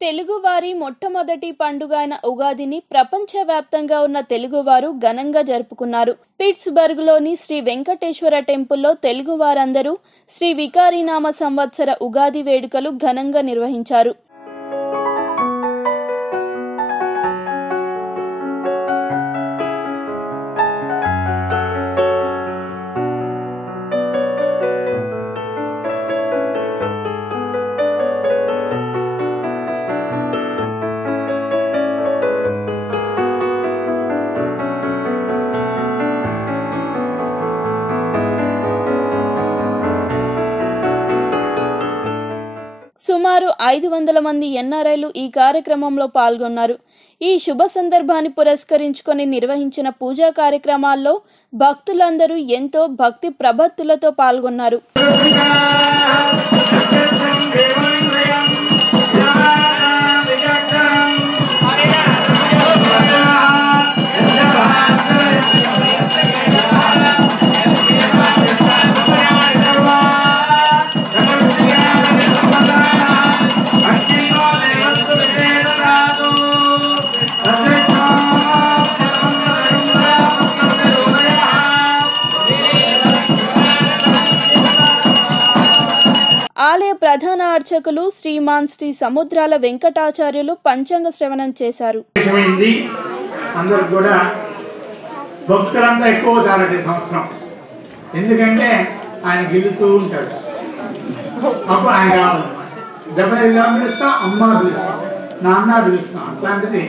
తెలుగువారి మొట్టమొదటి పండుగ అయిన ఉగాదిని ప్రపంచవ్యాప్తంగా ఉన్న తెలుగువారు ఘనంగా జరుపుకున్నారు. పిట్స్బర్గ్లోని శ్రీ వెంకటేశ్వర టెంపుల్లో తెలుగువారందరూ శ్రీ వికారినామ సంవత్సర ఉగాది వేడుకలు ఘనంగా నిర్వహించారు. సుమారు 500 మంది ఎన్ఆర్ఐలు ఈ కార్యక్రమంలో పాల్గొన్నారు. ఈ శుభ సందర్భాన్ని పురస్కరించుకొని నిర్వహించిన పూజా కార్యక్రమాల్లో భక్తులందరూ ఎంతో భక్తి ప్రపత్తులతో పాల్గొన్నారు. ఆలయ ప్రధాన అర్చకులు శ్రీమాన్ శ్రీ సముద్రాల వెంకటాచార్యులు పంచాంగ శ్రవణం చేశారు. అందరూ కూడా భక్తులంతా ఎక్కువ అవుతారట సంవత్సరం. ఎందుకంటే ఆయన గెలుతూ ఉంటాడు. అప్పుడు ఆయన కావాలన్నమాట. 70 పిలుస్తాం, అమ్మ పిలుస్తాం, నాన్న పిలుస్తాం. అట్లాంటిది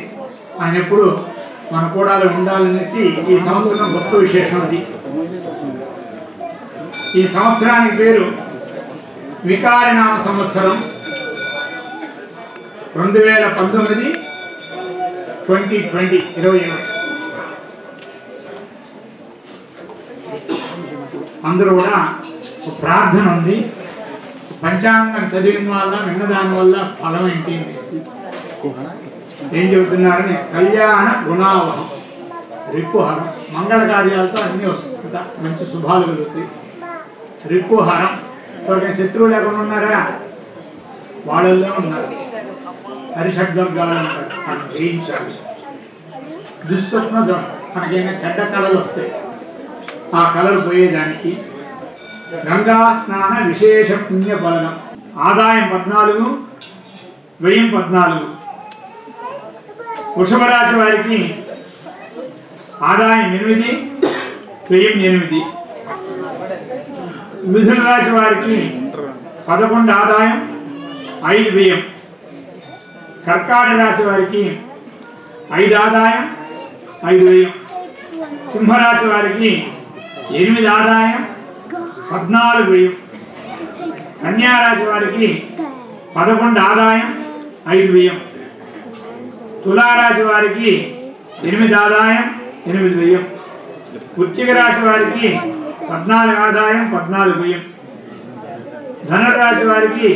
ఆయన ఎప్పుడు మన కూడాలో ఉండాలనేసి ఈ సంవత్సరం గొప్ప విశేషం. అది ఈ సంవత్సరానికి పేరు వికారినామ సంవత్సరం 2019 2020 అందరూ కూడా ఒక ప్రార్థన ఉంది. పంచాంగం చదివిన వల్ల విన్నదాని వల్ల ఫలం ఏంటి ఏం చెబుతున్నారని కళ్యాణ గుణావహం రిపుహరం మంగళ కార్యాలతో అన్నీ వస్తుంది. మంచి శుభాలు కలుగుతాయి. రిపుహరం శత్రువులు లేకుండా ఉన్నారా? వాళ్ళల్లో ఉన్నారు. హరిషడ్వర్గాలు ఉంటారు. మనం జయించాలి. దుస్వప్న మనకైనా చెడ్డ కళలు వస్తాయి. ఆ కళలు పోయేదానికి గంగా స్నాన విశేష పుణ్య ఫలం. ఆదాయం 14, వ్యయం 14. వృషభ రాశి వారికి ఆదాయం 8, వ్యయం 8. మిథున రాశి వారికి 11 ఆదాయం, 5 వ్యయం. కర్కాటక రాశి వారికి 5 ఆదాయం, 5 వ్యయం. సింహరాశి వారికి 8 ఆదాయం, 14 వ్యయం. కన్యారాశి వారికి 11 ఆదాయం, 5 వ్యయం. తులారాశి వారికి 8 ఆదాయం, 8 వ్యయం. వృశ్చిక రాశి వారికి 14 ఆదాయం, 14 వ్యయం. ధనురాశి వారికి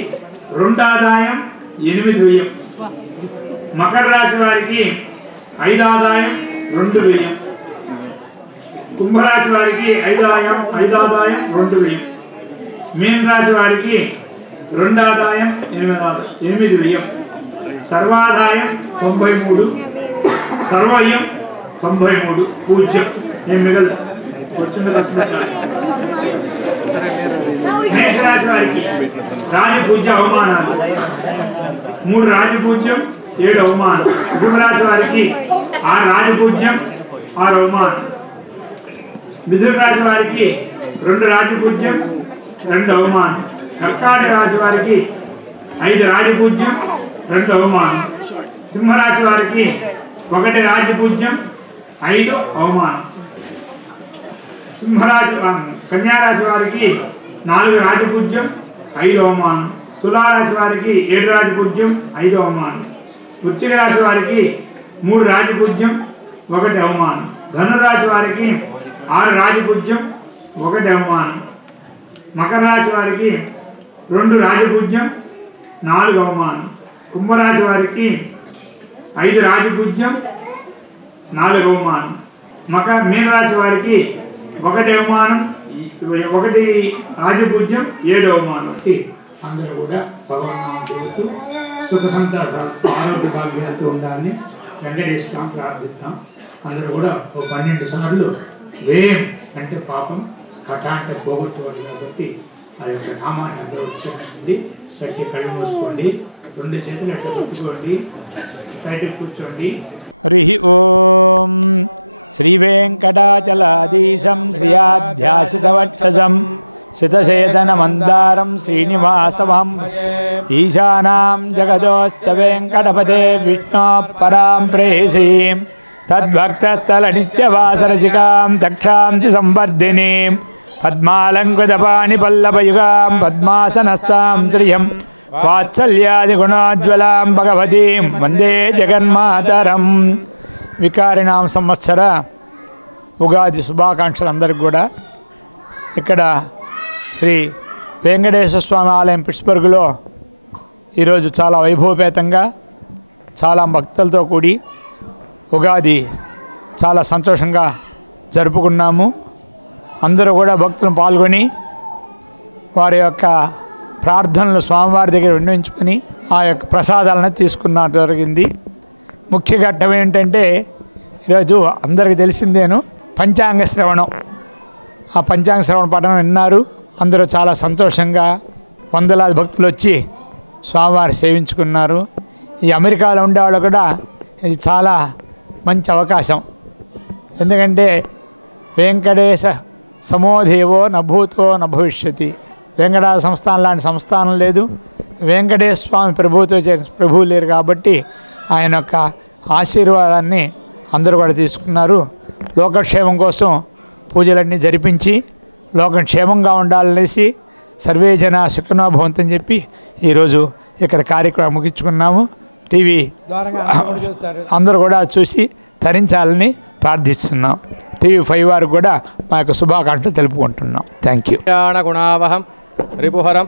2 ఆదాయం, 8 వ్యయం. మకర రాశి వారికి 5 ఆదాయం, 2 వ్యయం. కుంభరాశి వారికి 5 ఆదాయం, 2 వ్యయం. మీన రాశి వారికి 2 ఆదాయం, 8 వ్యయం. సర్వాదాయం 93, సర్వయం 93. పూజ్యం ఏం మిగలదు. మేషరాశి వారికి రాజపూజ్య అవమానాలు 3 రాజపూజ్యం, 7 అవమానం. వృషభరాశి వారికి 6 రాజపూజ్యం, 6 అవమానం. మిథున రాశి వారికి 2 రాజపూజ్యం, 2 అవమానం. కర్కాటక రాశి వారికి 5 రాజపూజ్యం, 2 అవమానం. సింహరాశి వారికి 1 రాజపూజ్యం, 5 అవమానం. కన్యారాశి వారికి 4 రాజపూజ్యం, 5 అవమానం. తులారాశి వారికి 7 రాజపూజ్యం, 5 అవమానం. వృశ్చిక రాశి వారికి 3 రాజపూజ్యం, 1 అవమానం. ధనురాశి వారికి 6 రాజపూజ్యం, 1 అవమానం. మకర రాశి వారికి 2 రాజపూజ్యం, 4 అవమానం. కుంభరాశి వారికి 5 రాజపూజ్యం, 4 అవమానం. మీనరాశి వారికి 1 అవమానం, 1 రాజపూజ్యం, 7 అవమానం. అందరూ కూడా భగవన్నామం చెబుతూ సుఖ సంతోషాలు ఆరోగ్య భాగ్యాలతో ఉండాలని వెంకటేశ్వర స్వామి ప్రార్థిస్తాం. అందరూ కూడా ఓ 12 సార్లు వేం అంటే పాపం, కథ అంటే పోగొట్టుకోవాలి కాబట్టి ఆ యొక్క నామాన్ని అందరూ ఉచ్చరించింది. గట్టి కళ్ళు మూసుకోండి, 2 చేతులు అట్లా పెట్టుకోండి, బయటకు కూర్చోండి. హరి ఓం. శ్రీ వెంకటాచలాధీశం శ్రియాధ్యాసితవక్షసం శతసేదన మందారం శ్రీనివాసమహం ఈశానాం జగదోస్య వెంకటపతే విష్ణో పరాం ప్రేయసీం తద్భక్తస్థల నిత్యవాసరసికాం దక్షాంసి సంవర్ధినీం పద్మాలంకృతపాణి పల్లవయుగాం పద్మాసనస్తాం శ్రియం వాత్సల్యాది గుణోజ్వలాం భగవతీం వందే జగన్మాతరం. వికారినామ సంవత్సర ఉగాది శుభాకాంక్షలు అందరికి కూడా. ఇక్కడ శ్రీ వెంకటేశ్వర స్వామి ఆలయం పిట్స్బర్గ్లో ఈరోజు చాలా వైభవపేతంగా చాలా భక్తులతో కూడి ఉగాది చాలా సంతోషంగా జరుపుకున్నాము. అందరూ కూడా భక్తులు పాల్గొని వారి యొక్క ప్రార్థనలు స్వామివారి దగ్గర విన్నవించుకొని ఆ యొక్క ప్రసాదాలను తీసుకున్న జరిగింది. ముఖ్య ఘట్టం ఏంటంటే ఈరోజు అందరికీ తెలిసిందేను పంచాంగ శ్రవణం. ఆ పంచాంగ శ్రవణ పఠనం విన్నారు. అందరూ చాలా సంతోషంగా వందలాది భక్తులు వచ్చి స్వామివారి సేవించుకున్నారు. ఈ అమెరికాలో ఉండేవాళ్ళు కూడా ఇది చాలా మంచి అవకాశం. ఎందుకంటే వెంకటేశ సమోదేవో నభూతో నభవిష్యతి. వెంకటాచల సంస్థానం లాంటి సంస్థానం లేదు. వెంకటేశ్వర స్వామి ప్రభువుతో చేసిన ప్రభువు లేరు కాబట్టి ఆయన యొక్క ఆశీర్వాదాన్ని అందరూ కూడా తీసుకున్నారు. లోకక్షేమం కోసం పూజలన్నీ జరిపించి లోకం క్షేమంగా ఉండాలనేసి సర్వే జన సుఖనో భవంతని చెప్పి ఈరోజు ఇక్కడ కార్యక్రమం ముగించుకున్నాము. టీవీ అందరూ కూడా చూసి తరించాలని ప్రార్థిస్తున్నాం. TV5 వారికి కూడా మా యొక్క శుభాకాంక్షలు తెలుపుకుంటున్నాం. Thank you. గుణావహం రిపుహరం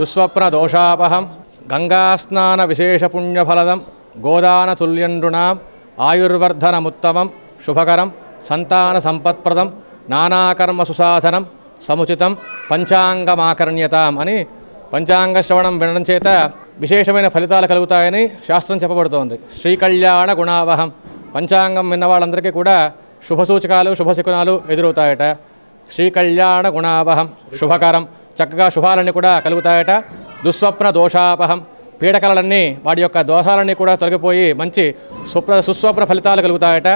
దుస్వప్న దోషాపహం గంగాస్నాన విశేష పుణ్యఫలదం గోదాన తుల్యండ్రుణాం ఆయుర్వర్ధనముత్తమం శుభకరం సంతాన సంపత్ప్రదం నానాకర్మ సుసాధనం సముచితం పంచాంగమాకర్ణ్యతాం అని పంచాంగ శ్రవణం వినడం చేత విశేషమైన ఫలితాలు కలుగుతాయని శాస్త్రం చెప్పబడుతోంది. శ్రీకళ్యాణ గుణావహం పంచాంగం విన్న వాళ్ళందరికీ కూడా శుభసూచకాలు శుభశకునాలు ఎదురవుతాయట. శ్రీకళ్యాణ గుణావహం శుభకరం చక్కగా శుభాలన్నీ కూడా కలుగుతాయట. దుస్వప్న దోషాపహం పీడకలన్నీ వాడి యొక్క దోషాలన్నీ కూడా తొలగిపోయి మంచి సుస్వప్న ఫలితాలు కలుగుతాయట.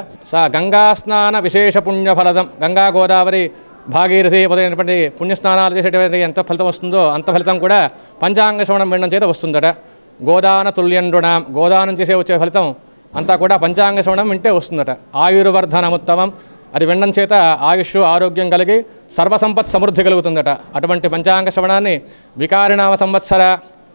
గంగా స్నాన విశేష పుణ్యఫలదం గంగా గోదావరి భాగీరథి మొదలైనటువంటి పుణ్యస్నానాలు చేసేటువంటి ఎంత ఫలితం వస్తుందో అంత ఫలితం కూడా పంచాంగ శ్రవణం వినడం చేత వస్తుందట. గోదాన తుల్యండ్రుణాం గోదానం చేసే వచ్చే ఫలితం అంతా కూడా పంచాంగ శ్రవణం వింటే వస్తుందట. ఆయుర్వర్ధనముత్తమం అది వినడం చేత ఆయుష్ ఆరోగ్యం కలిగి సర్వసంపత్ సమృద్ధి కలుగుతుందట. అటువంటి పంచాంగ శ్రవణాన్ని వికారినామ సంవత్సర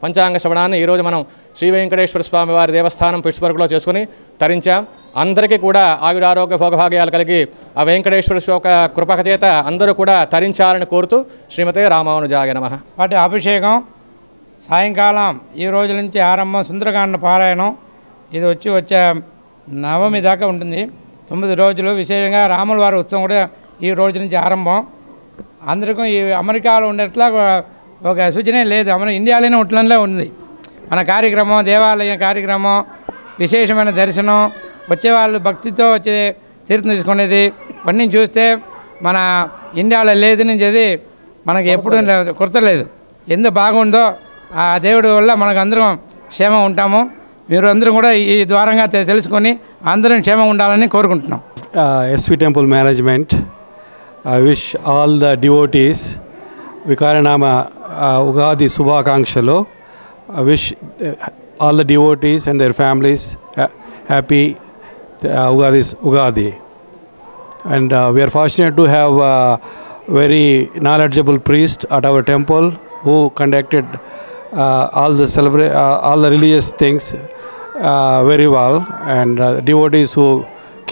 పంచాంగ శ్రవణాన్ని ఈరోజు మనం శ్రీ వెంకటేశ్వర స్వామి వారి దేవస్థానం పిట్స్బర్గ్లో చేసుకుని తరించాం. అందరికీ కూడా ఆయురారోగ్య భోగభాగ్యాలు కలిగి ఆ వెంకటేశ్వర యొక్క కృపక చేత అందరూ కూడా తరించాలని కోరుతూ శ్రీమతే రామానుజాయ నమః. వాటి అభిషేకం సాయంకాలం ఈ రోజు నుంచి ఆరంభం. సుందరకాండ పారాయణం ఇది వచ్చే నవమి దాకా ఉంటుంది. 9 రోజులు. విశేషంగా రాముల వారి ఉత్సవం కూడా ఈ రోజు నుంచి ఆరంభం. అందరికీ ఈ అమెరికాలో ఉండేట్లా ఒక సూచనే లేదు. మన ఇండియాలోనే ఉంట్లనే ఉంది మన కార్యక్రమం. దేవాలయ కార్యక్రమం, విశేషమైన దర్శనం, వచ్చేవాళ్ళు భక్తితో వచ్చే తీర్థం తీసుకునేది ఇవన్నీ చూస్తే మన ఇండియాలో లేదని చెప్పి మనకి ఎప్పుడు కుర్తలేదు. ఎంత బాగుందో ఆ దేవుడి వల్ల మనకు అందరం క్షేమం ఉంటాము. మీరు అందరూ కూడా ఈ ద్వారంగా తెలుసుకొని అందరం క్షేమం ఉండాలని కోరుకుంటున్నాం. SV Temple Management, I wish all the devotees Vikaranama Ugadi Subhakankshalo. I wish all the devotees and their families happy Ugadi. And we are fortunate to have a very knowledgeable priest at our temple who conducted all the religious things very well, and devotees who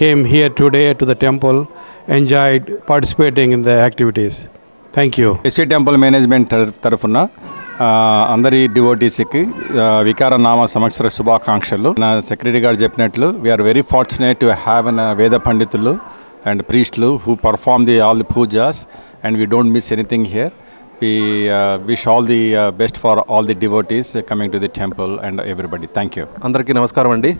came here today to the temple enjoyed participating in the activities. Thank you. SV Temple Management tarafuna అందరి డివోటీస్కి వికారనామ సంవత్సర శుభాకాంక్షలు. నా secretary గారు చెప్పినట్లు we are very fortunate to have an Veda పండితులు and ప్రీస్టులు who perform all the pujas, and we don't miss anything here. We wish all the best for all the devotees coming to the temple and everybody. Thank you. అందరికీ నమస్కారం అండి.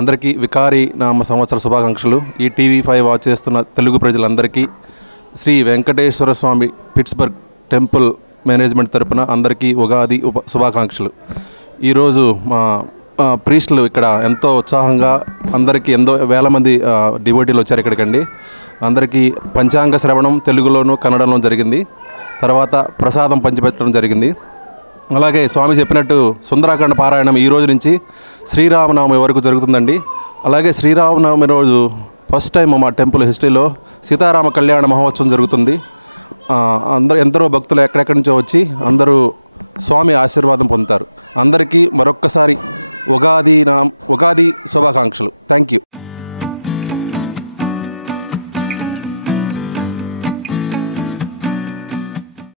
అందరికీ వికారి నామ సంవత్సర శుభాకాంక్షలు. ఈ TV5 వాచ్ చేస్తున్న తెలుగు ప్రజలందరికీ శ్రీ వెంకటేశ్వర స్వామి పిట్స్బర్గ్ టెంపుల్ మేనేజ్మెంట్ తరపున అందరికీ ఉగాది శుభాకాంక్షలు. ఈరోజు మా ప్రీస్టులు ఇక్కడ ఎంతో ఉత్సాహంగా అందరికీ ఎంతో వేల మంది డివోటీలు వచ్చారు ఇక్కడికండి. అందరికీ పంచాంగ శ్రవణం తెలుగులోను కన్నడంలో జరిగింది. తర్వాత ప్రసాదం పంచిపెట్టడం జరిగింది. అలాగే స్వామి చెప్పినట్టు సుందరాకాండ పారాయణం ఈ రోజు నుంచి శ్రీరామనవమి వరకు జరుగుతుందండి. అలాగే శ్రీరామనవమి రోజు ఫస్ట్ టైం మా టెంపుల్ హిస్టరీలో సీతారామ కళ్యాణ మహోత్సవం జరుగుతుంది. ఎందరో భక్తులు ఎక్కడెక్కడి నుంచో వచ్చి అందరూ స్వామి ఆశీర్వాదం పొందుతారు. అందరికీ మరొక్కసారి ఉగాది శుభాకాంక్షలు. Thank you.